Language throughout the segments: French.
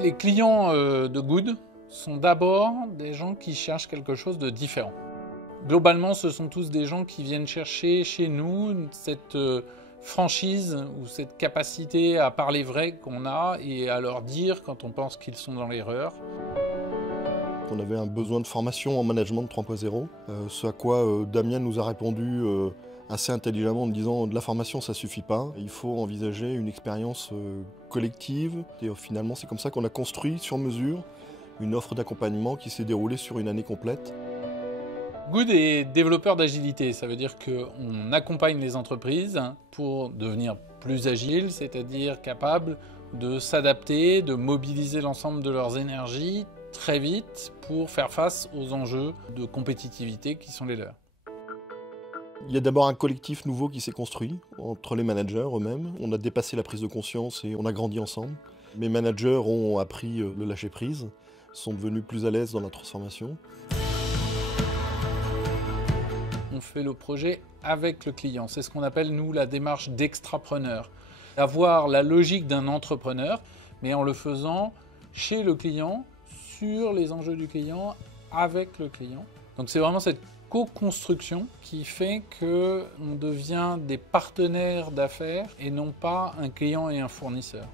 Les clients de Good sont d'abord des gens qui cherchent quelque chose de différent. Globalement, ce sont tous des gens qui viennent chercher chez nous cette franchise ou cette capacité à parler vrai qu'on a et à leur dire quand on pense qu'ils sont dans l'erreur. On avait un besoin de formation en management 3.0, ce à quoi Damien nous a répondu assez intelligemment en disant de la formation ça suffit pas, il faut envisager une expérience collective et finalement c'est comme ça qu'on a construit sur mesure une offre d'accompagnement qui s'est déroulée sur une année complète. Good est développeur d'agilité, ça veut dire qu'on accompagne les entreprises pour devenir plus agiles, c'est-à-dire capables de s'adapter, de mobiliser l'ensemble de leurs énergies très vite pour faire face aux enjeux de compétitivité qui sont les leurs. Il y a d'abord un collectif nouveau qui s'est construit entre les managers eux-mêmes. On a dépassé la prise de conscience et on a grandi ensemble. Mes managers ont appris le lâcher-prise, sont devenus plus à l'aise dans la transformation. On fait le projet avec le client. C'est ce qu'on appelle, nous, la démarche d'extrapreneur. Avoir la logique d'un entrepreneur, mais en le faisant chez le client, sur les enjeux du client, avec le client. Donc c'est vraiment cette co-construction qui fait qu'on devient des partenaires d'affaires et non pas un client et un fournisseur.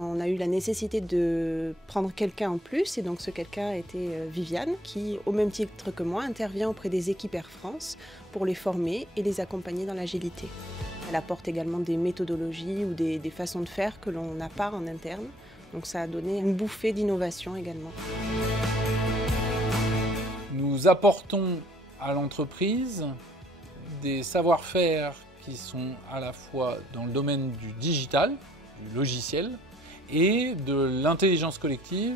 On a eu la nécessité de prendre quelqu'un en plus et donc ce quelqu'un était Viviane qui, au même titre que moi, intervient auprès des équipes Air France pour les former et les accompagner dans l'agilité. Elle apporte également des méthodologies ou des façons de faire que l'on n'a pas en interne. Donc ça a donné une bouffée d'innovation également. Nous apportons à l'entreprise des savoir-faire qui sont à la fois dans le domaine du digital, du logiciel, et de l'intelligence collective,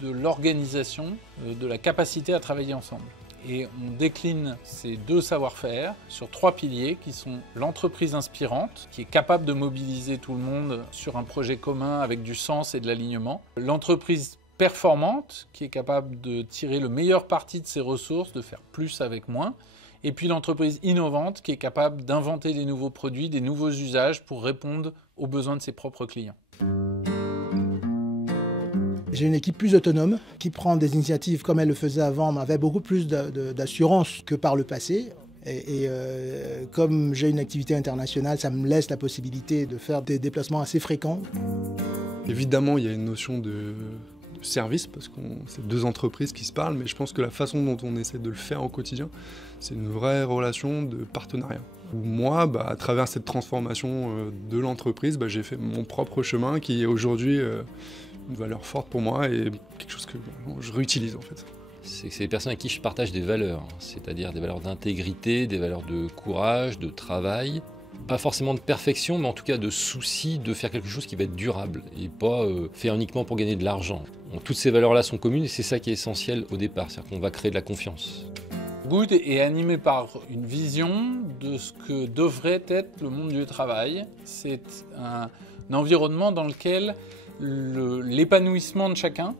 de l'organisation, de la capacité à travailler ensemble. Et on décline ces deux savoir-faire sur 3 piliers qui sont l'entreprise inspirante, qui est capable de mobiliser tout le monde sur un projet commun avec du sens et de l'alignement. L'entreprise performante, qui est capable de tirer le meilleur parti de ses ressources, de faire plus avec moins. Et puis l'entreprise innovante, qui est capable d'inventer des nouveaux produits, des nouveaux usages pour répondre aux besoins de ses propres clients. J'ai une équipe plus autonome qui prend des initiatives comme elle le faisait avant, mais avec beaucoup plus d'assurance que par le passé. Et comme j'ai une activité internationale, ça me laisse la possibilité de faire des déplacements assez fréquents. Évidemment, il y a une notion de service, parce que c'est deux entreprises qui se parlent, mais je pense que la façon dont on essaie de le faire au quotidien, c'est une vraie relation de partenariat. Moi, à travers cette transformation de l'entreprise, j'ai fait mon propre chemin qui est aujourd'hui une valeur forte pour moi et quelque chose que je réutilise en fait. C'est des personnes avec qui je partage des valeurs, c'est-à-dire des valeurs d'intégrité, des valeurs de courage, de travail, pas forcément de perfection, mais en tout cas de souci de faire quelque chose qui va être durable et pas faire uniquement pour gagner de l'argent. Toutes ces valeurs-là sont communes et c'est ça qui est essentiel au départ, c'est-à-dire qu'on va créer de la confiance. Good est animé par une vision de ce que devrait être le monde du travail. C'est un environnement dans lequel l'épanouissement de chacun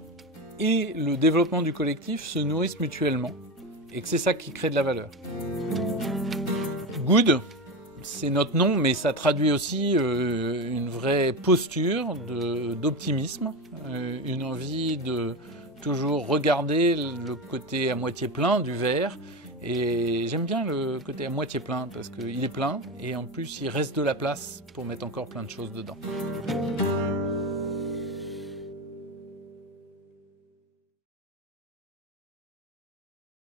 et le développement du collectif se nourrissent mutuellement et que c'est ça qui crée de la valeur. Good, c'est notre nom, mais ça traduit aussi une vraie posture d'optimisme, une envie de toujours regarder le côté à moitié plein du verre. Et j'aime bien le côté à moitié plein parce qu'il est plein et en plus il reste de la place pour mettre encore plein de choses dedans.